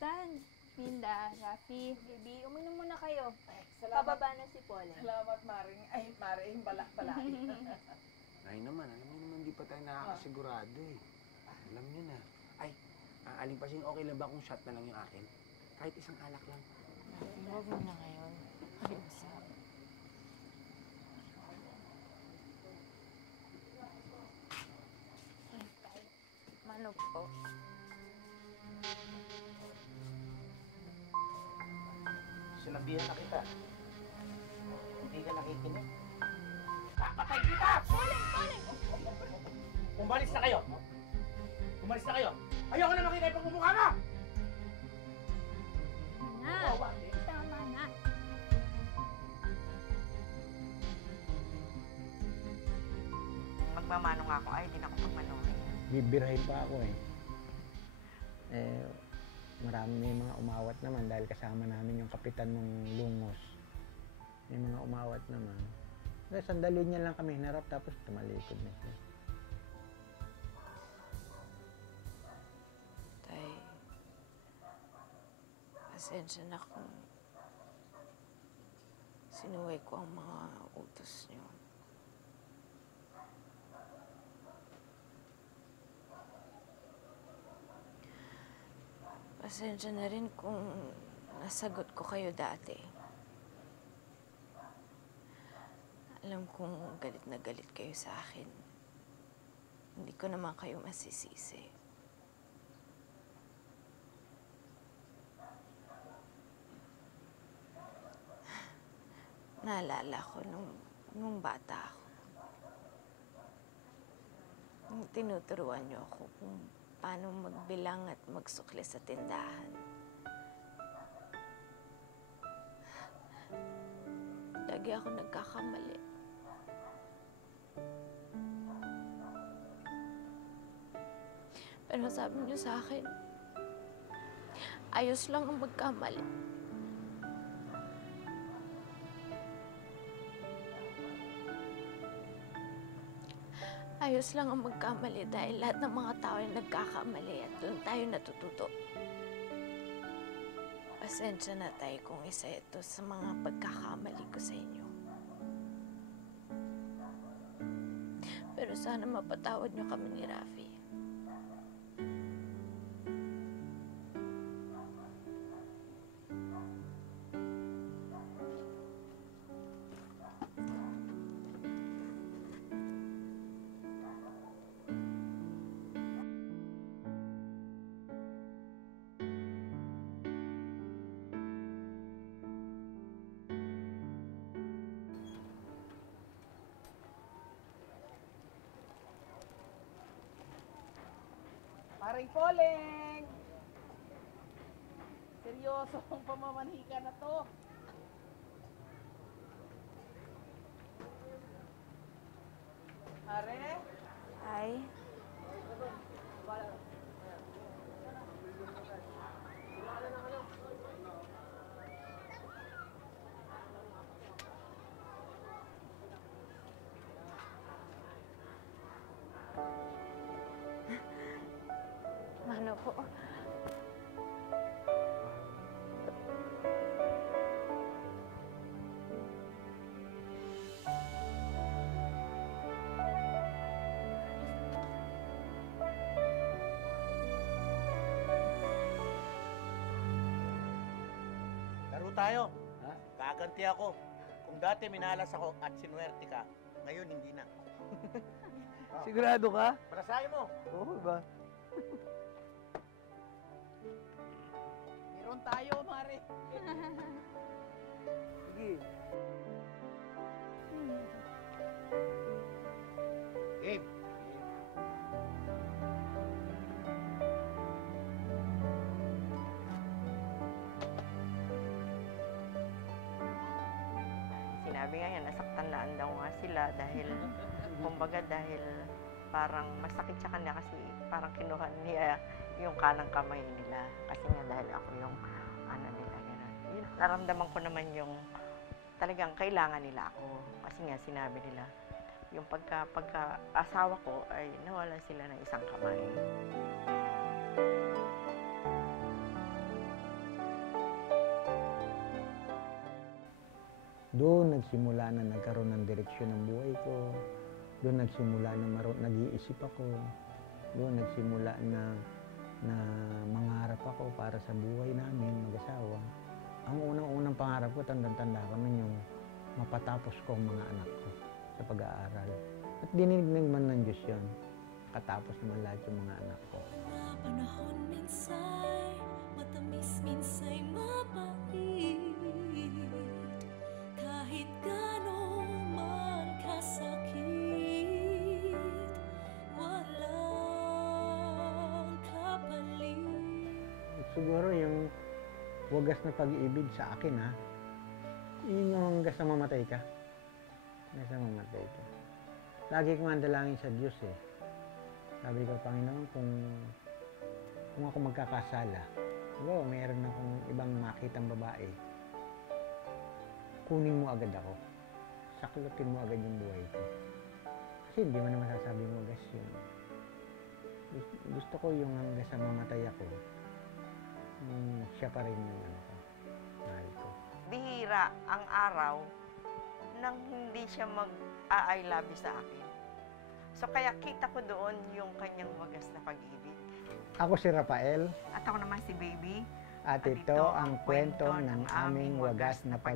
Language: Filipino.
Tan, Linda, Rafi, baby, uminom muna kayo. Salamat. Pababa na si Pauline. Salamat, Maring. Ay, Maring, balak-balaki. Ay naman, alam mo naman, di pa tayo nakakasigurado eh. Alam niyo na. Ay, Aling Pasing, okay lang ba kung shot na lang yung akin? Kahit isang alak lang. Huwag mo na ngayon. Usap. Mano po? Sinabihan na kita. Hindi ka nakikinig. Kakatay kita! Umalis na kayo! Umalis na kayo! Ayoko na makita yung pagmumukha mo! Na, tama na. Magmamano nga ako, ay din ako pagmanohin. Bibirahin pa ako eh. Marami may mga umawat naman dahil kasama namin yung kapitan ng Lungos. May mga umawat naman. Kasi sandali niya lang kami hinarap tapos tumalikod na siya. Tay, pasensya na kung sinuway ko ang mga utos niyo. Pasensya na rin kung nasagot ko kayo dati. Alam kong galit na galit kayo sa akin. Hindi ko naman kayo masisisi. Naalala ko nung bata ako. Nung tinuturuan niyo ako kung paano magbilang at magsukli sa tindahan. Lagi ako nagkakamali. Pero sabi niyo sa akin, ayos lang ang magkamali. Ayos lang ang magkamali dahil lahat ng mga tao ay nagkakamali at doon tayo natututo. Pasensya na tayo kung isa ito sa mga pagkakamali ko sa inyo. Pero sana mapatawad niyo kami ni Rafi. Maring Poleng! Seryoso ang pamamanhika na to. Mare? Ay, mano po? Laro tayo. Ha? Gaganti ako. Kung dati minalas ako at sinuwerte ka, ngayon hindi na. Sigurado ka? Panasahe mo. Oo ba? Meron tayo, Mare. Sige. Game. Sinabi nga yan, nasaktan laan daw nga sila dahil, kumbaga dahil parang masakit sa kanya kasi parang kinuha niya yung kanang kamay nila. Kasi nga dahil ako yung ano nila, gano'n. Yun, naramdaman ko naman yung talagang kailangan nila ako. Kasi nga sinabi nila, yung pagka-asawa ko ay nawalan sila ng isang kamay. Doon nagsimula na nagkaroon ng direksyon ng buhay ko. Doon nagsimula na nag-iisip ako. Doon nagsimula na mangarap ako para sa buhay namin, mag-asawa. Ang unang pangarap ko, tandang-tanda ko nun yung mapatapos ko ang mga anak ko sa pag-aaral. At dininig naman ng Diyos yun. Katapos naman lahat yung mga anak ko. Mga panahon minsay matamis, minsay mapait. Kahit gano'n man kasakit, walang kapalit. Siguro yung wagas na pag-ibig sa akin, ha? Yun yung hanggang sa mamatay ka. Hanggang sa mamatay ka. Lagi kong andalangin sa Diyos, eh. Sabi ko, Panginoon, kung ako magkakasala, mayroon akong ibang makitang babae, kunin mo agad ako. Saklutin mo agad yung buhay ko. Kasi hindi mo naman sasabing wagas yun. Gusto ko yung hanggang sa mamatay ako, siya pa rin yung mahal ko. Bihira ang araw nang hindi siya mag-I love you sa akin. So kaya kita ko doon yung kanyang wagas na pag-ibig. Ako si Rafael, At ako naman si Baby. at ito ang kwento ng aming wagas na pag